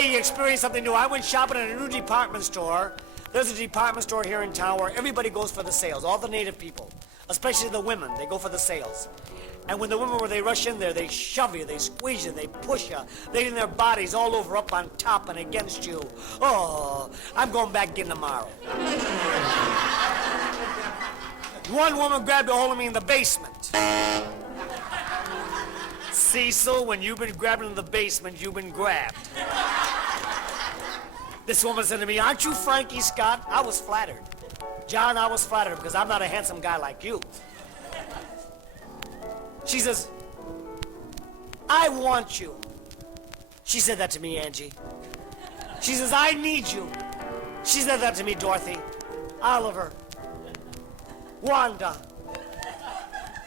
Today you experience something new. I went shopping at a new department store. There's a department store here in town where everybody goes for the sales, all the native people, especially the women, they go for the sales. And when the women, when they rush in there, they shove you, they squeeze you, they push you, they in their bodies all over, up on top and against you. Oh, I'm going back again tomorrow. One woman grabbed a hold of me in the basement. Cecil, when you've been grabbed in the basement, you've been grabbed. This woman said to me, aren't you Frankie Scott? I was flattered. John, I was flattered because I'm not a handsome guy like you. She says, I want you. She said that to me, Angie. She says, I need you. She said that to me, Dorothy, Oliver, Wanda.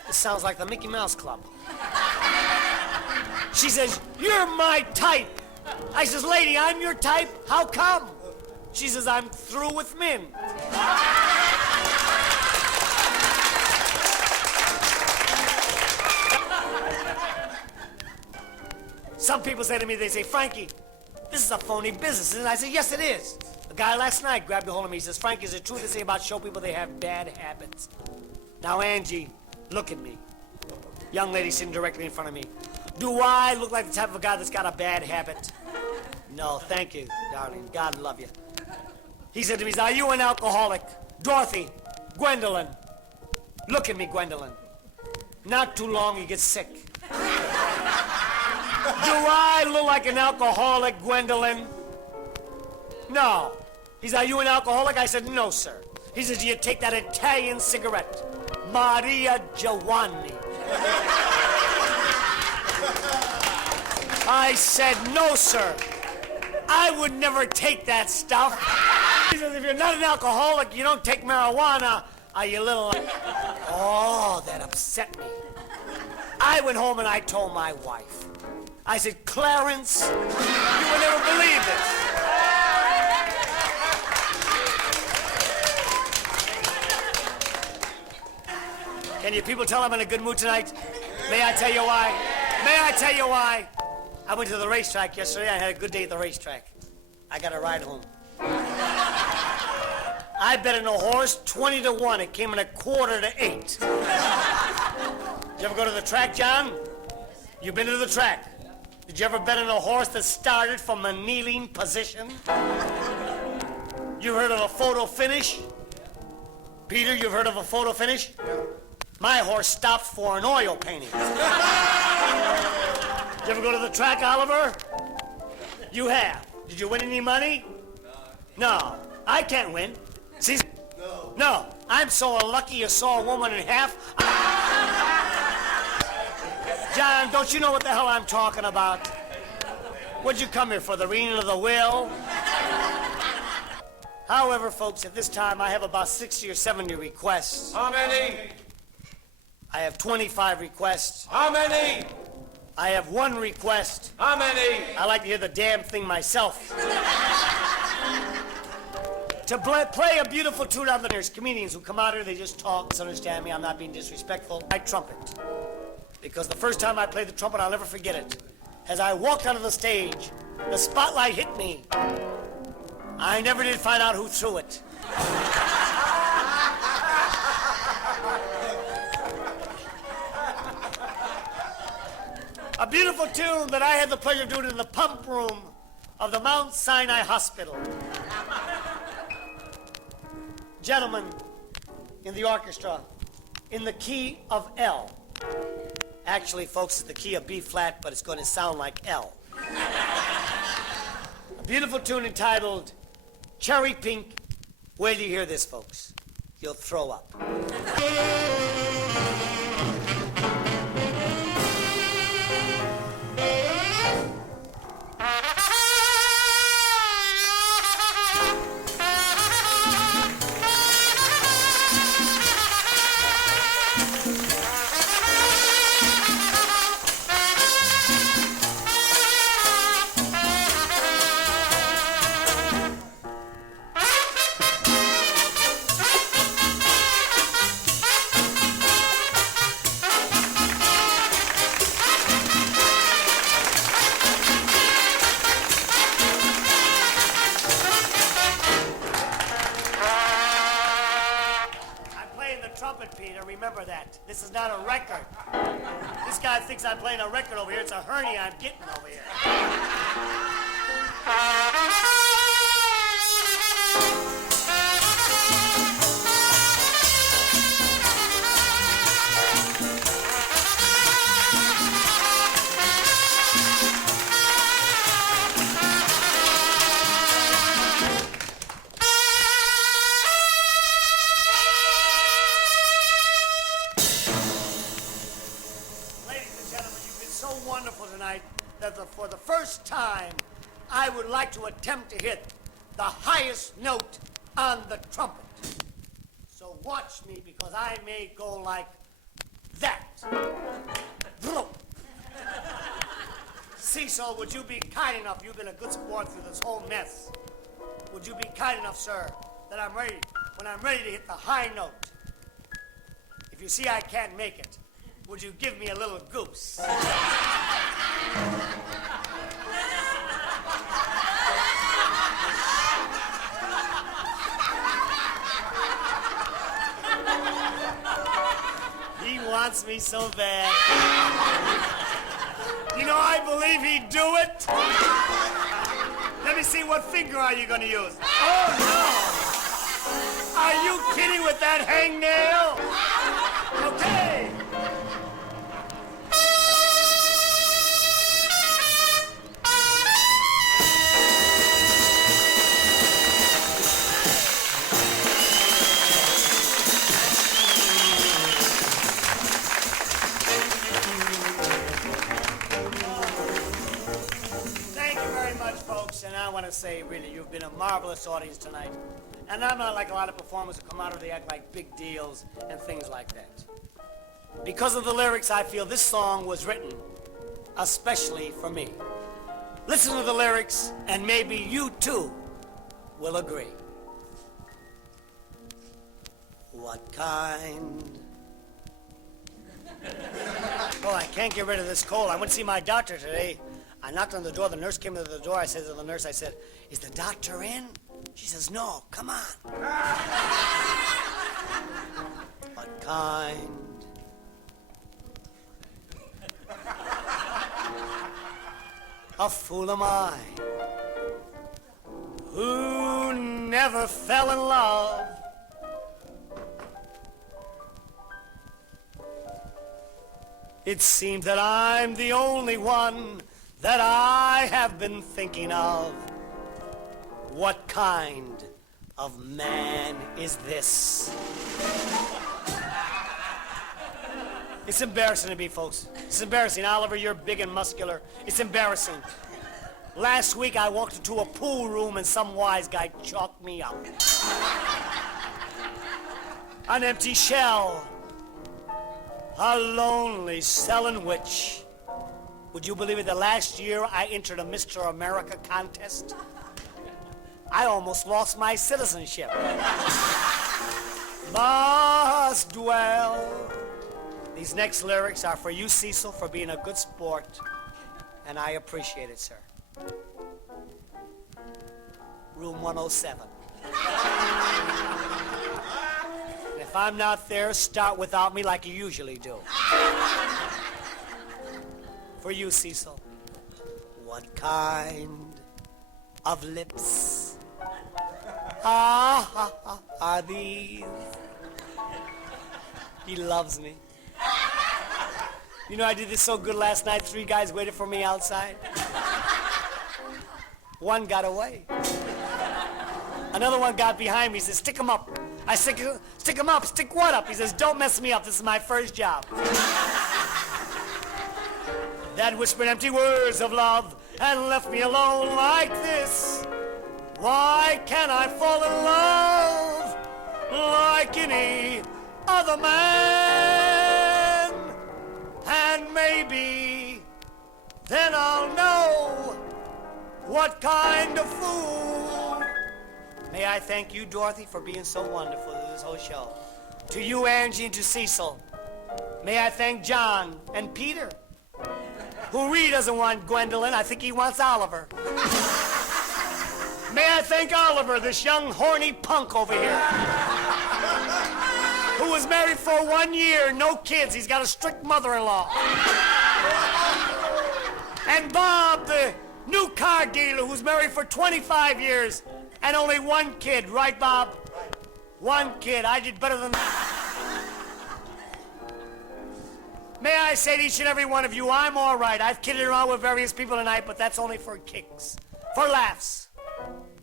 This sounds like the Mickey Mouse Club. She says, you're my type. I says, lady, I'm your type. How come? She says, I'm through with men. Some people say to me, they say, Frankie, this is a phony business. And I say, yes, it is. A guy last night grabbed a hold of me. He says, Frankie, is it true they say about show people they have bad habits? Now, Angie, look at me. Young lady sitting directly in front of me. Do I look like the type of a guy that's got a bad habit? No, thank you, darling. God love you. He said to me, are you an alcoholic? Dorothy, Gwendolyn. Look at me, Gwendolyn. Not too long, you get sick. Do I look like an alcoholic, Gwendolyn? No. He said, are you an alcoholic? I said, no, sir. He says, do you take that Italian cigarette? Maria Giovanni. I said, no, sir. I would never take that stuff. He says, if you're not an alcoholic, you don't take marijuana, are you little... Oh, that upset me. I went home and I told my wife. I said, Clarence, you would never believe this. Can you people tell I'm in a good mood tonight? May I tell you why? May I tell you why? I went to the racetrack yesterday. I had a good day at the racetrack. I got a ride home. I bet on a horse 20-1. It came in 7:45. Did you ever go to the track, John? You been to the track? Did you ever bet on a horse that started from a kneeling position? You heard of a photo finish? Peter, you've heard of a photo finish? My horse stopped for an oil painting. Did you ever go to the track, Oliver? You have. Did you win any money? No. I can't win. See? No. I'm so lucky you saw a woman in half. John, don't you know what the hell I'm talking about? What'd you come here for, the reading of the will? However, folks, at this time I have about 60 or 70 requests. How many? I have 25 requests. How many? I have 1 request. How many? I like to hear the damn thing myself. To play a beautiful tune on the... There's comedians who come out here, they just talk. Understand me, I'm not being disrespectful. I trumpet. Because the first time I played the trumpet, I'll never forget it. As I walked onto the stage, the spotlight hit me. I never did find out who threw it. A beautiful tune that I had the pleasure of doing in the pump room of the Mount Sinai Hospital. Gentlemen in the orchestra, in the key of L. Actually, folks, it's the key of B flat, but it's going to sound like L. A beautiful tune entitled Cherry Pink. Wait till you hear this, folks. You'll throw up. trumpet, Peter. Remember that. This is not a record. This guy thinks I'm playing a record over here. It's a hernia I'm getting over here. Wonderful tonight that for the first time I would like to attempt to hit the highest note on the trumpet. So watch me because I may go like that. Cecil, would you be kind enough, you've been a good sport through this whole mess. Would you be kind enough, sir, that when I'm ready to hit the high note, if you see I can't make it, would you give me a little goose? He wants me so bad. You know, I believe he'd do it. Let me see, what finger are you going to use? Oh, no! Are you kidding with that hangnail? Okay. And I want to say, really, you've been a marvelous audience tonight. And I'm not like a lot of performers who come out of the act like big deals and things like that. Because of the lyrics, I feel this song was written especially for me. Listen to the lyrics, and maybe you too will agree. What kind? Oh, I can't get rid of this cold. I went to see my doctor today. I knocked on the door. The nurse came to the door. I said to the nurse, is the doctor in? She says, no, come on. What kind? A fool am I, who never fell in love. It seems that I'm the only one that I have been thinking of. What kind of man is this? It's embarrassing to me, folks. It's embarrassing. Oliver, you're big and muscular. It's embarrassing. Last week I walked into a pool room and some wise guy chalked me out. An empty shell. A lonely selling witch. Would you believe it that last year I entered a Mr. America contest? I almost lost my citizenship. Must dwell. These next lyrics are for you, Cecil, for being a good sport, and I appreciate it, sir. Room 107. And if I'm not there, start without me like you usually do. For you, Cecil. What kind of lips are these? He loves me. You know, I did this so good last night, 3 guys waited for me outside. One got away. Another one got behind me. He says, stick him up. I said, stick him up. Stick what up? He says, don't mess me up. This is my first job. That whispered empty words of love and left me alone like this. Why can't I fall in love like any other man? And maybe then I'll know what kind of fool. May I thank you, Dorothy, for being so wonderful through this whole show. To you, Angie, and to Cecil. May I thank John and Peter, who really doesn't want Gwendolyn. I think he wants Oliver. May I thank Oliver, this young horny punk over here, who was married for 1 year, no kids. He's got a strict mother-in-law. And Bob, the new car dealer who's married for 25 years and only 1 kid. Right, Bob? 1 kid. I did better than that. May I say to each and every one of you, I'm all right. I've kidded around with various people tonight, but that's only for kicks, for laughs.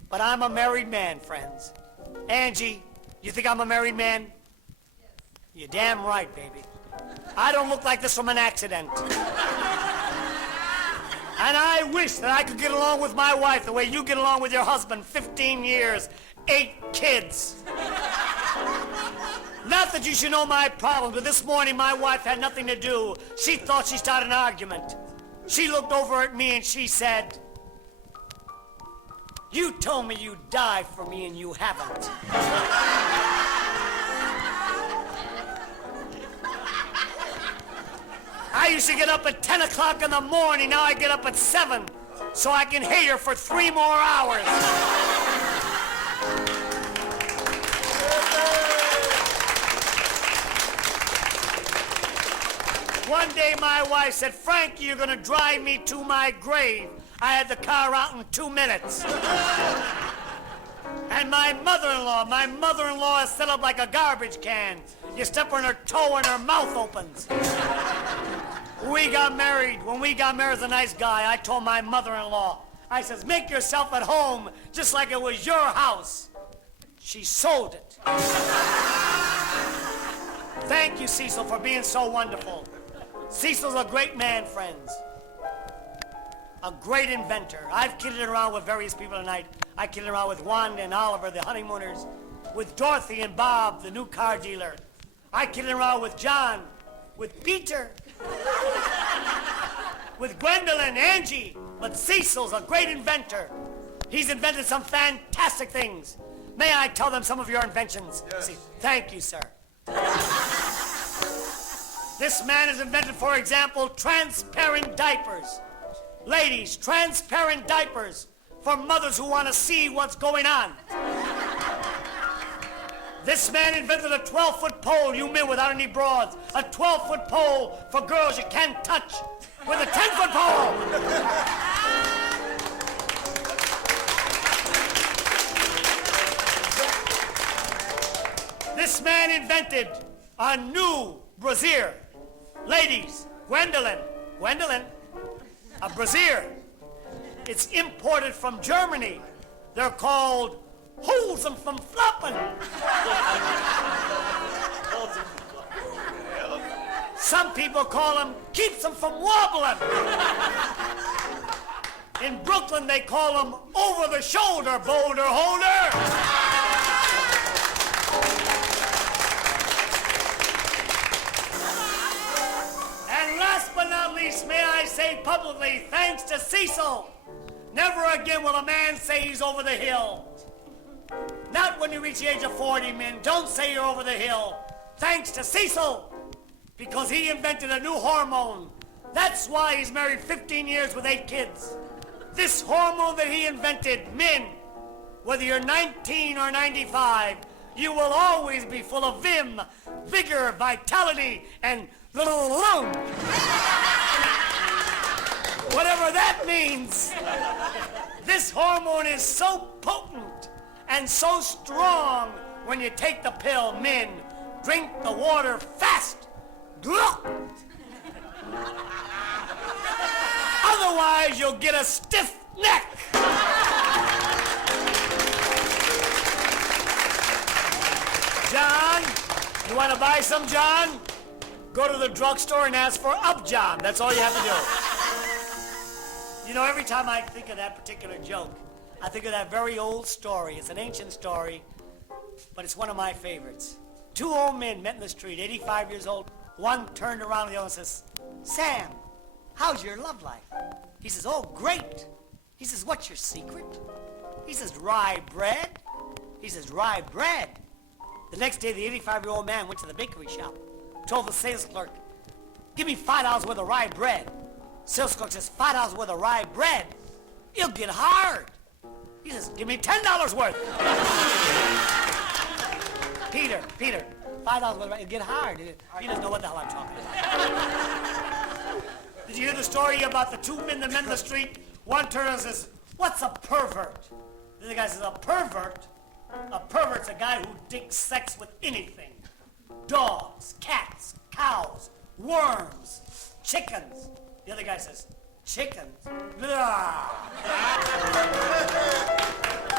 But I'm a married man, friends. Angie, you think I'm a married man? Yes. You're damn right, baby. I don't look like this from an accident. And I wish that I could get along with my wife the way you get along with your husband. 15 years, 8 kids. Not that you should know my problems, but this morning my wife had nothing to do. She thought she started an argument. She looked over at me and she said, "You told me you'd die for me and you haven't." I used to get up at 10 o'clock in the morning. Now I get up at 7 so I can hate her for 3 more hours. One day my wife said, "Frankie, you're gonna drive me to my grave." I had the car out in 2 minutes. And my mother-in-law is set up like a garbage can. You step on her toe and her mouth opens. We got married. When we got married as a nice guy, I told my mother-in-law, I says, "Make yourself at home just like it was your house." She sold it. Thank you, Cecil, for being so wonderful. Cecil's a great man, friends. A great inventor. I've kidded around with various people tonight. I kidded around with Wanda and Oliver, the honeymooners, with Dorothy and Bob, the new car dealer. I kidded around with John, with Peter, with Gwendolyn, Angie. But Cecil's a great inventor. He's invented some fantastic things. May I tell them some of your inventions? Yes. Thank you, sir. This man has invented, for example, transparent diapers. Ladies, transparent diapers for mothers who want to see what's going on. This man invented a 12-foot pole, you men without any broads. A 12-foot pole for girls you can't touch with a 10-foot pole. This man invented a new brassiere. Ladies, Gwendolyn, a brassiere. It's imported from Germany. They're called holds them from flopping. Some people call them keeps them from wobbling. In Brooklyn, they call them over-the-shoulder boulder holder. And last but not least, may I say publicly, thanks to Cecil, never again will a man say he's over the hill. Not when you reach the age of 40, men. Don't say you're over the hill. Thanks to Cecil, because he invented a new hormone. That's why he's married 15 years with 8 kids. This hormone that he invented, men, whether you're 19 or 95, you will always be full of vim, vigor, vitality, and lung. Whatever that means. This hormone is so potent and so strong when you take the pill. Men, drink the water fast. Otherwise, you'll get a stiff neck. John, you want to buy some, John? Go to the drugstore and ask for Upjohn. That's all you have to do. You know, every time I think of that particular joke, I think of that very old story. It's an ancient story, but it's one of my favorites. 2 old men met in the street, 85 years old. One turned around to the other and says, "Sam, how's your love life?" He says, "Oh, great." He says, "What's your secret?" He says, "Rye bread." He says, "Rye bread." The next day, the 85-year-old man went to the bakery shop, told the sales clerk, "Give me $5 worth of rye bread." Sales clerk says, $5 worth of rye bread? You'll get hard. He says, "Give me $10 worth." Peter, $5 worth, it'll get hard. He doesn't know what the hell I'm talking about. Did you hear the story about the two men that met in the street? One turns and says, "What's a pervert?" The other guy says, "A pervert? A pervert's a guy who digs sex with anything. Dogs, cats, cows, worms, chickens." The other guy says, "Chickens? Blah."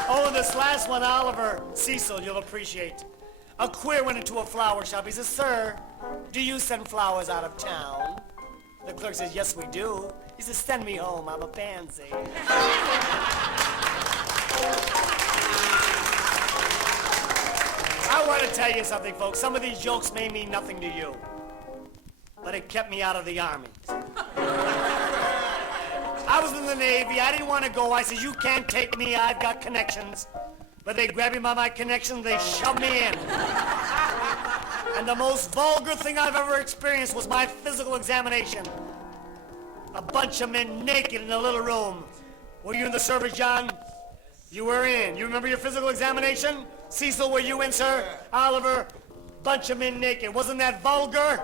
Oh, this last one, Oliver Cecil, you'll appreciate. A queer went into a flower shop. He says, "Sir, do you send flowers out of town?" The clerk says, "Yes, we do." He says, "Send me home, I'm a pansy." I want to tell you something, folks. Some of these jokes may mean nothing to you, but it kept me out of the Army. I was in the Navy. I didn't want to go. I said, "You can't take me. I've got connections." But they grabbed me by my connections. They shoved me in. And the most vulgar thing I've ever experienced was my physical examination. A bunch of men naked in a little room. Were you in the service, John? You were in. You remember your physical examination? Cecil, were you in, sir? Oliver? Bunch of men naked. Wasn't that vulgar?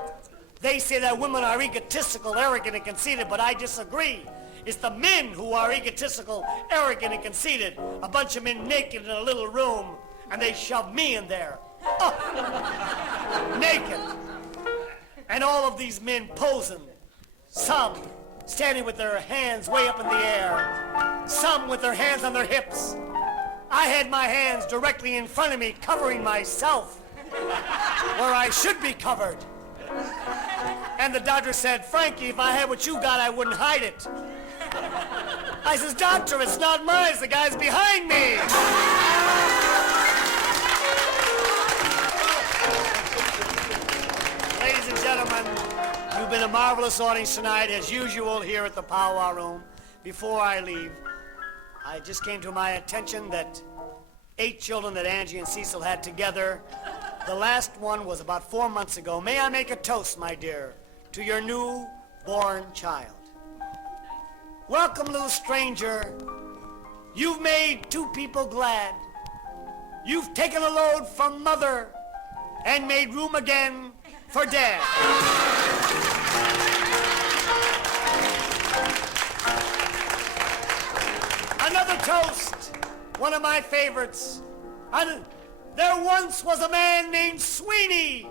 They say that women are egotistical, arrogant, and conceited, but I disagree. It's the men who are egotistical, arrogant, and conceited. A bunch of men naked in a little room, and they shoved me in there. Oh. Naked. And all of these men posing. Some standing with their hands way up in the air. Some with their hands on their hips. I had my hands directly in front of me, covering myself, where I should be covered. And the doctor said, "Frankie, if I had what you got, I wouldn't hide it." I says, "Doctor, it's not mine, it's the guy's behind me." Ladies and gentlemen, you've been a marvelous audience tonight, as usual, here at the Powwow Room. Before I leave, I just came to my attention that 8 children that Angie and Cecil had together, the last one was about 4 months ago. May I make a toast, my dear, to your newborn child? Welcome, little stranger. You've made 2 people glad. You've taken a load from mother and made room again for dad. Another toast, one of my favorites. There once was a man named Sweeney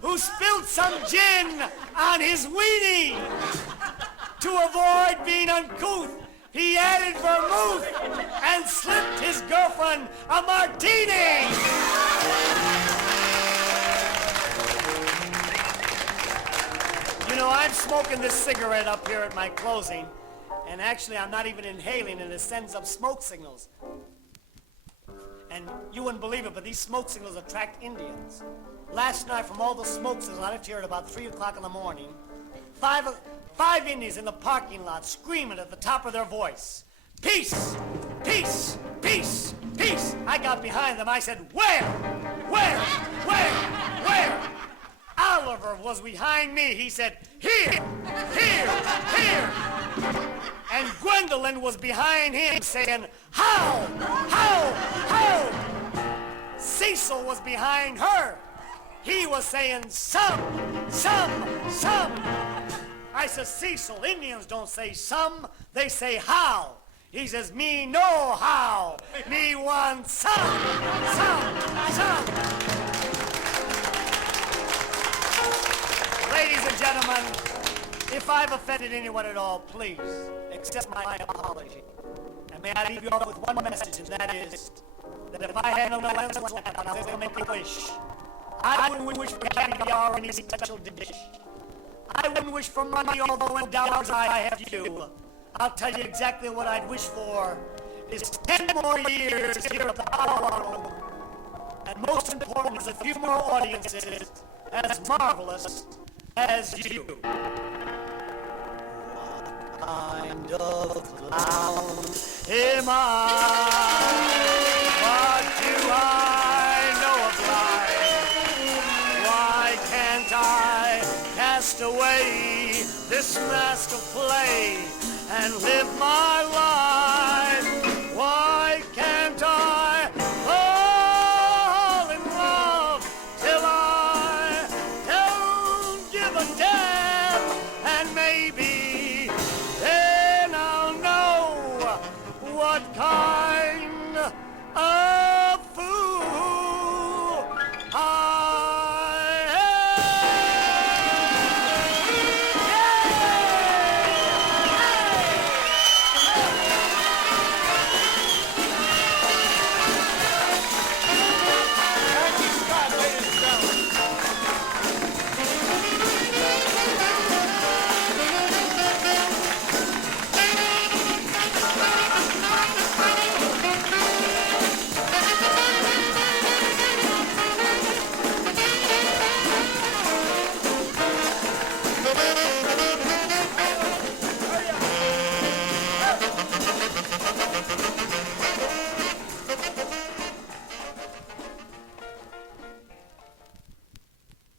who spilled some gin on his weenie. To avoid being uncouth, he added vermouth and slipped his girlfriend a martini. You know, I'm smoking this cigarette up here at my closing, and actually I'm not even inhaling, and it sends up smoke signals. And you wouldn't believe it, but these smoke signals attract Indians. Last night, from all the smoke signals, I left here at about 3 o'clock in the morning, five Indians in the parking lot screaming at the top of their voice, "Peace! Peace! Peace! Peace!" I got behind them. I said, "Where? Where? Where? Where?" Oliver was behind me. He said, "Here! Here! Here!" And Gwendolyn was behind him saying, "How? How? How?" Cecil was behind her. He was saying, "Some! Some!" I said, "Cecil, Indians don't say some, they say how." He says, "Me know how. Me want some." Ladies and gentlemen, if I've offended anyone at all, please accept my apology. And may I leave you all with one message, and that is that if I had no lens lamp and I was going to make a wish, I wouldn't wish for caviar or any special dish. I wouldn't wish for money, although in dollars I have you. I'll tell you exactly what I'd wish for is 10 more years here at the Powwow Room. And most important is a few more audiences as marvelous as you. What kind of clown am I? What do I know of life? Why can't I cast away this mask of play and live my life? Why can't I fall in love till I baby, then I'll know what kind of fool I am. Frankie Scott, ladies and gentlemen.